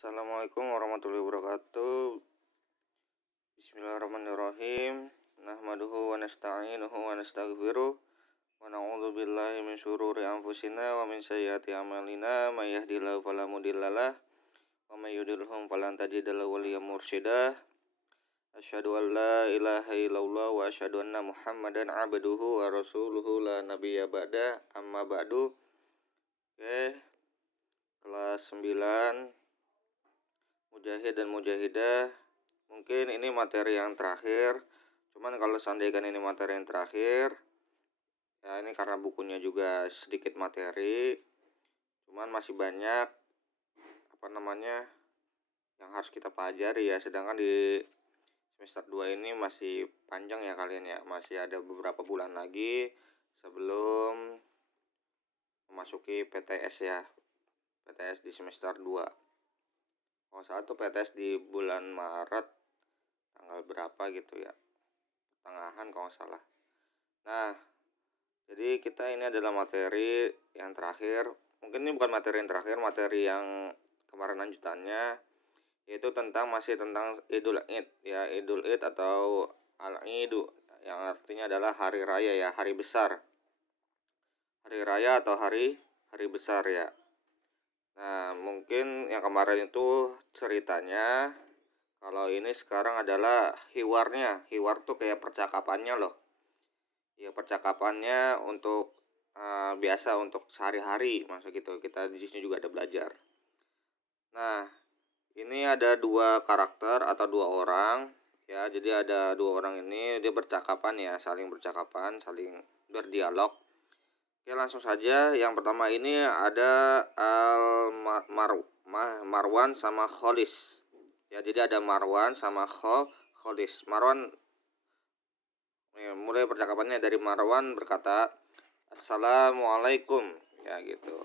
Assalamualaikum warahmatullahi wabarakatuh. Bismillahirrahmanirrahim. Nahmaduhu wa nasta'inuhu wa nastaghfiruh wa na'udzu billahi min syururi anfusina wa min sayyiati a'malina may yahdihillahu fala mudhillalah wa may yudhlil falan tajida lahu waliyyan mursyida. Asyhadu an la ilaha illallah wa asyhadu anna Muhammadan abduhu wa rasuluhu la nabiyya ba'da. Amma ba'du. Oke, kelas 9 Mujahid dan Mujahidah. Mungkin ini materi yang terakhir. Cuman kalau seandainya ini materi yang terakhir, ya ini karena bukunya juga sedikit materi. Cuman masih banyak yang harus kita pelajari ya. Sedangkan di semester 2 ini masih panjang ya kalian ya. Masih ada beberapa bulan lagi sebelum memasuki PTS ya. PTS di semester 2. Kalau satu PTS di bulan Maret tanggal berapa gitu ya, pertengahan kalau nggak salah. Nah, jadi kita ini adalah materi yang terakhir. Mungkin ini bukan materi yang terakhir, materi yang kemarin lanjutannya, yaitu masih tentang Idul Id ya, Idul Id atau Al-Idu, yang artinya adalah hari raya ya, hari besar, hari raya atau hari besar ya. Nah, mungkin yang kemarin itu ceritanya, kalau ini sekarang adalah hiwarnya. Hiwar tuh kayak percakapannya loh. Ya, percakapannya untuk biasa untuk sehari-hari, masa gitu. Kita di sini juga ada belajar. Nah, ini ada dua karakter atau dua orang ya. Jadi ada dua orang ini, dia bercakapan ya, saling bercakapan, saling berdialog. Oke, langsung saja. Yang pertama ini ada Marwan sama Kholis. Ya, jadi ada Marwan sama Kholis. Marwan mulai percakapannya dari Marwan berkata, "Assalamualaikum." Ya gitu.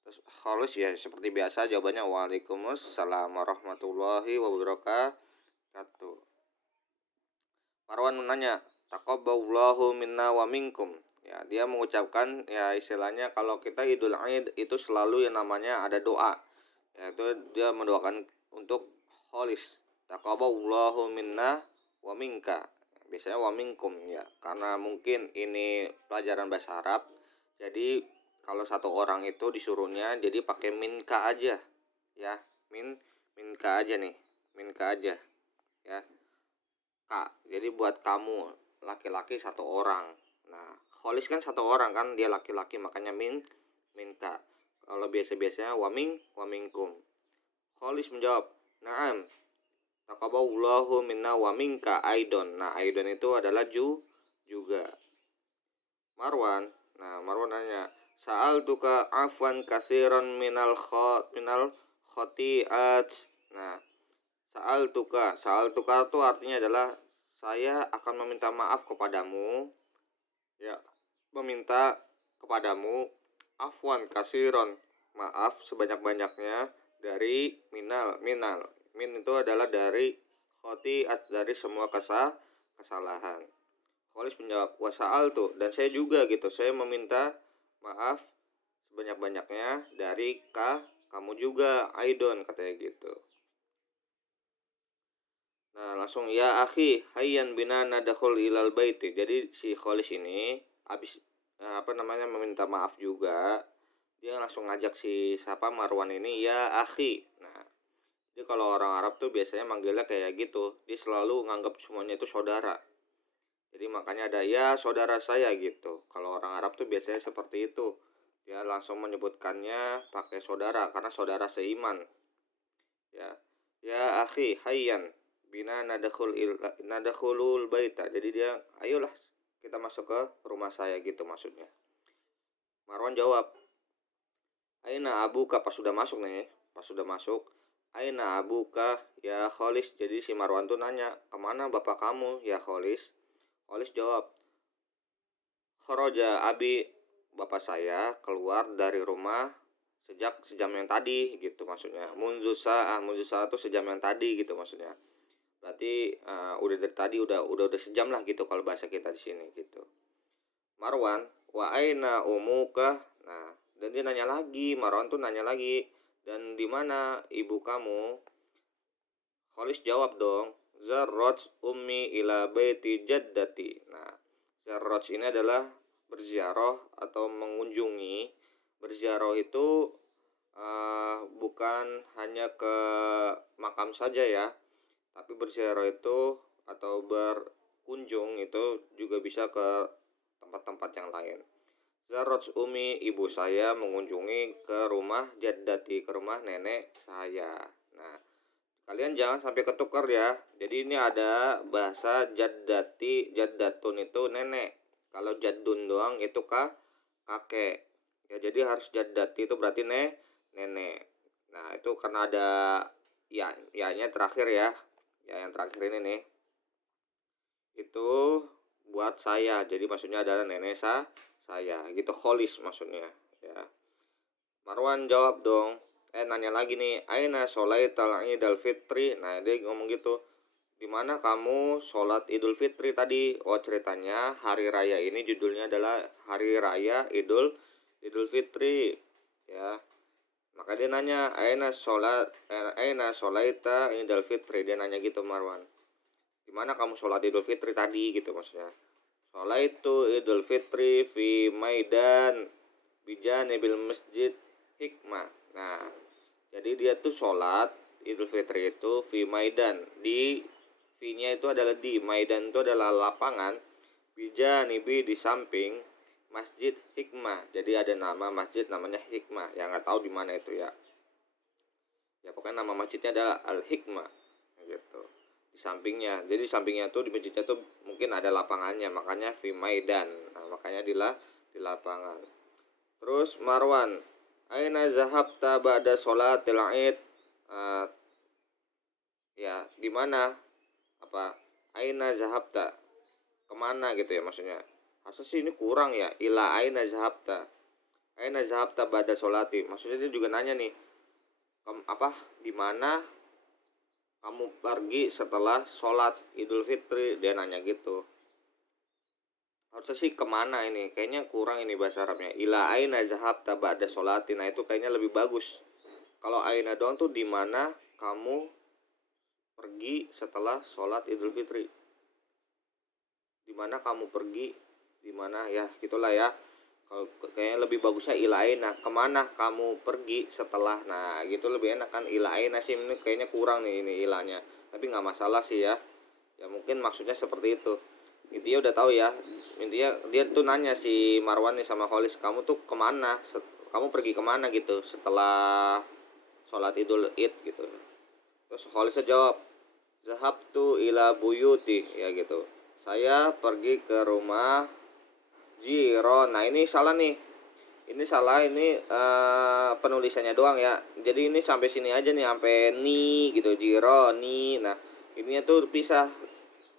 Terus Kholis ya seperti biasa jawabannya, "Waalaikumsalam warahmatullahi wabarakatuh." Marwan menanya, "Taqabbalallahu minna wa minkum." Ya, dia mengucapkan ya istilahnya kalau kita Idul Id itu selalu yang namanya ada doa. Yaitu dia mendoakan untuk Kholis, "Taqabbalallahu minna wa minka." Biasanya wa minkum ya, karena mungkin ini pelajaran bahasa Arab. Jadi kalau satu orang itu disuruhnya jadi pakai minka aja ya. Minka aja nih. Minka aja ya. Kak, jadi buat kamu laki-laki satu orang. Nah, Kholis kan satu orang kan, dia laki-laki, makanya minka. Kalau biasa-biasanya wa minkum. Kholis menjawab, "Na'am. Taqabbalallahu minna wa minka aidon." Nah, aidon itu adalah juga. Marwan nanya, "Sa'altuka afwan katsiran minal khoti'at." Nah, Sa'altuka itu artinya adalah saya akan meminta maaf kepadamu ya, meminta kepadamu afwan kasiron, maaf sebanyak-banyaknya dari minal. Min itu adalah dari khoti'at, dari semua kesalahan. Kholis menjawab, "Wa sa'altu," dan saya juga gitu, saya meminta maaf sebanyak-banyaknya dari kamu juga aidon, katanya gitu. Nah, langsung, "Ya akhi, hayyan bina nadakhul ilal baiti." Jadi si Kholis ini habis meminta maaf juga, dia langsung ngajak si Marwan ini, "Ya akhi." Nah, jadi kalau orang Arab tuh biasanya manggilnya kayak gitu, dia selalu nganggap semuanya itu saudara. Jadi makanya ada ya saudara saya gitu. Kalau orang Arab tuh biasanya seperti itu. Dia langsung menyebutkannya pakai saudara karena saudara seiman. Ya. "Ya akhi, hayyan bina nadakhulul baita." Jadi dia, ayolah kita masuk ke rumah saya gitu maksudnya. Marwan jawab, "Aina abuka." Pas sudah masuk, "Aina abuka ya Kholis." Jadi si Marwan tuh nanya, "Kemana bapak kamu ya Kholis?" Kholis jawab, "Kharaja abi." Bapak saya keluar dari rumah sejak sejam yang tadi gitu maksudnya. Munzu sa'ah itu sejam yang tadi gitu maksudnya. Berarti udah dari tadi udah sejam lah gitu kalau bahasa kita di sini gitu. Marwan, "Wa aina umuka." Nah, dan dia nanya lagi, Marwan tuh nanya lagi, dan di mana ibu kamu? Kholis jawab dong, zarraj ummi ila baiti jaddati. Nah, zarraj ini adalah berziarah atau mengunjungi. Berziarah itu bukan hanya ke makam saja ya, tapi berziarah itu atau berkunjung itu juga bisa ke tempat-tempat yang lain. Zarraj umi, ibu saya mengunjungi ke rumah jaddati, ke rumah nenek saya. Nah, kalian jangan sampai ketukar ya. Jadi ini ada bahasa jaddati, jaddatun itu nenek. Kalau jaddun doang itu kakek. Ya, jadi harus jaddati itu berarti nenek. Nah, itu karena ada ya-nya terakhir ya. Ya, yang terakhir ini nih. Itu buat saya. Jadi maksudnya adalah nenek saya. Gitu kholis maksudnya ya. Marwan jawab dong. Nanya lagi nih, aina sholatal idul fitri. Nah, dia ngomong gitu, di mana kamu sholat idul fitri tadi? Oh, ceritanya hari raya ini judulnya adalah hari raya idul fitri ya. Maka dia nanya, aina sholaita idul fitri. Dia nanya gitu Marwan, di mana kamu sholat idul fitri tadi gitu maksudnya. Sholaitu idul fitri fi maidan bijanibil masjid hikmah. Nah, jadi dia tuh sholat idul fitri itu fi maidan, di fi-nya itu adalah di, maidan itu adalah lapangan, bijanibi di samping masjid hikmah. Jadi ada nama masjid namanya hikmah, yang nggak tahu di mana itu ya. Ya pokoknya nama masjidnya adalah al hikmah gitu. Di sampingnya, jadi di sampingnya tuh di masjidnya tuh mungkin ada lapangannya, makanya fi maidan. Nah, makanya di lapangan. Terus Marwan, aina zahabta ba'da sholatil id? Ya, di mana? Apa? Aina zahabta? Kemana gitu ya maksudnya? Harusnya sih ini kurang ya. Ila aina zahabta? Aina zahabta ba'da sholati? Maksudnya dia juga nanya nih, di mana kamu pergi setelah sholat idul fitri? Dia nanya gitu. Harusnya sih kemana ini, kayaknya kurang ini bahasa Arabnya. Ila aina zahabta ba'da sholati. Nah, itu kayaknya lebih bagus. Kalau aina doang tuh di mana kamu pergi setelah sholat idul fitri? Di mana kamu pergi? Di mana ya, gitulah ya. Kalau kayaknya lebih bagusnya ila aina, kemana kamu pergi setelah. Nah, gitu lebih enak kan. Ila aina sih ini kayaknya kurang nih ini ilanya. Tapi nggak masalah sih ya. Ya mungkin maksudnya seperti itu. Intinya udah tahu ya. Intinya dia tuh nanya si Marwan nih sama Kholis, kamu tuh kemana? Kamu pergi kemana gitu setelah sholat idul id gitu. Terus Kholisnya jawab, zahabtu ila buyuti, ya gitu. Saya pergi ke rumah jiron. Nah, ini salah nih. Ini salah, ini penulisannya doang ya. Jadi ini sampai sini aja nih, sampai ni gitu, jironi. Nah, ini tuh pisah.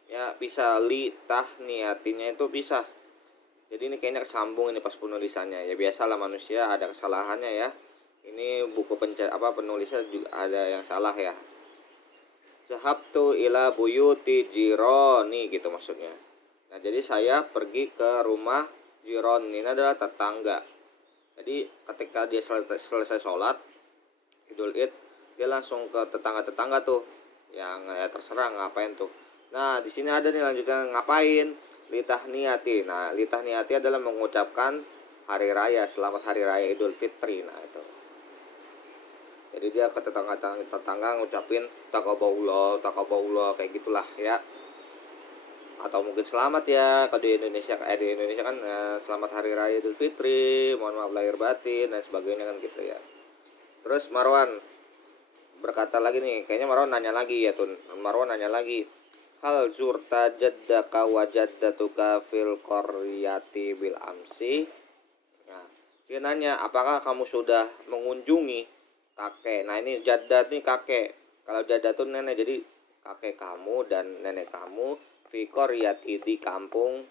Ya, pisah li tahniatinya itu pisah. Jadi ini kayaknya kesambung ini pas penulisannya. Ya biasalah manusia ada kesalahannya ya. Ini buku penulisnya juga ada yang salah ya. Zahabtu ila buyuti jironi gitu maksudnya. Nah, jadi saya pergi ke rumah jiron. Ini adalah tetangga. Jadi ketika dia selesai sholat idul id, dia langsung ke tetangga-tetangga tuh. Yang terserah ngapain tuh. Nah, di sini ada nih lanjutan ngapain? Litahniati. Nah, litahniati adalah mengucapkan hari raya, selamat hari raya Idul Fitri. Nah, itu. Jadi dia ke tetangga ngucapin taqabbalallah kayak gitulah ya. Atau mungkin selamat ya kalau di Indonesia kan selamat hari raya Idul Fitri, mohon maaf lahir batin dan sebagainya kan gitu ya. Terus Marwan berkata lagi nih, kayaknya Marwan nanya lagi ya tuh. Marwan nanya lagi, hal zurta jaddaka wa jaddatuka fil qaryati bil amsi? Nah, dia nanya, apakah kamu sudah mengunjungi kakek? Nah, ini jaddat nih kakek. Kalau jaddat tuh nenek, jadi kakek kamu dan nenek kamu fi qaryati di kampung.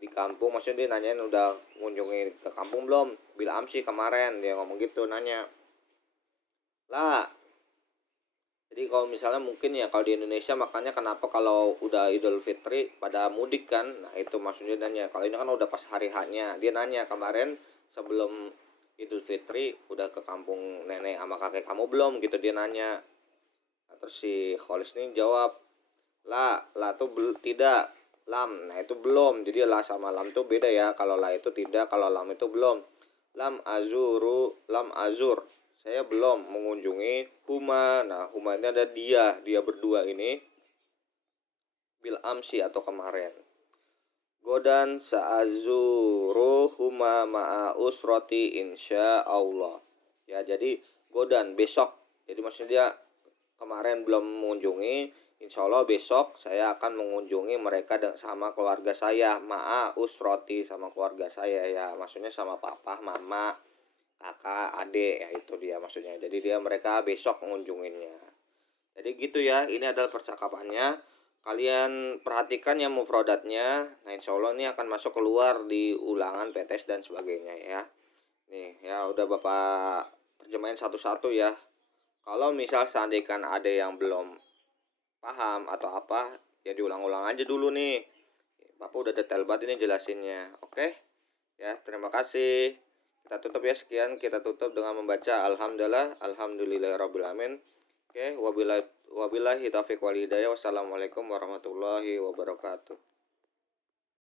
Maksudnya dia nanyain udah mengunjungi ke kampung belum? Bil amsi kemarin, dia ngomong gitu nanya. Lah, jadi kalau misalnya mungkin ya kalau di Indonesia makanya kenapa kalau udah Idul Fitri pada mudik kan. Nah, itu maksudnya nanya. Kalau ini kan udah pas hari H-nya. Dia nanya kemarin sebelum Idul Fitri udah ke kampung nenek sama kakek kamu belum gitu, dia nanya. Nah, terus si Kholis nih jawab, la tuh tidak, lam, nah itu belum. Jadi la sama lam tuh beda ya, kalau la itu tidak, kalau lam itu belum. Lam azur, saya belum mengunjungi huma. Nah huma ini ada dia berdua ini, bil amsi atau kemarin. Godan sa'azuru huma ma'a usroti insya Allah. Ya jadi godan besok, jadi maksudnya dia kemarin belum mengunjungi, insya Allah besok saya akan mengunjungi mereka sama keluarga saya, ma'a usroti sama keluarga saya ya, maksudnya sama papa, mama, kakak, adik ya, itu dia maksudnya. Jadi mereka besok mengunjunginya. Jadi gitu ya, ini adalah percakapannya. Kalian perhatikan ya mufrodatnya. Nah insya Allah ini akan masuk keluar di ulangan PTS dan sebagainya ya. Nih ya udah Bapak terjemahin satu-satu ya. Kalau misal seandainya ada yang belum paham atau apa, ya diulang-ulang aja dulu nih. Bapak udah detail banget ini jelasinnya. Oke ya, terima kasih. Kita tutup ya, sekian kita tutup dengan membaca alhamdulillahirrabbilalamin. Oke, wabillahi taufiq wal hidayah. Wassalamualaikum warahmatullahi wabarakatuh.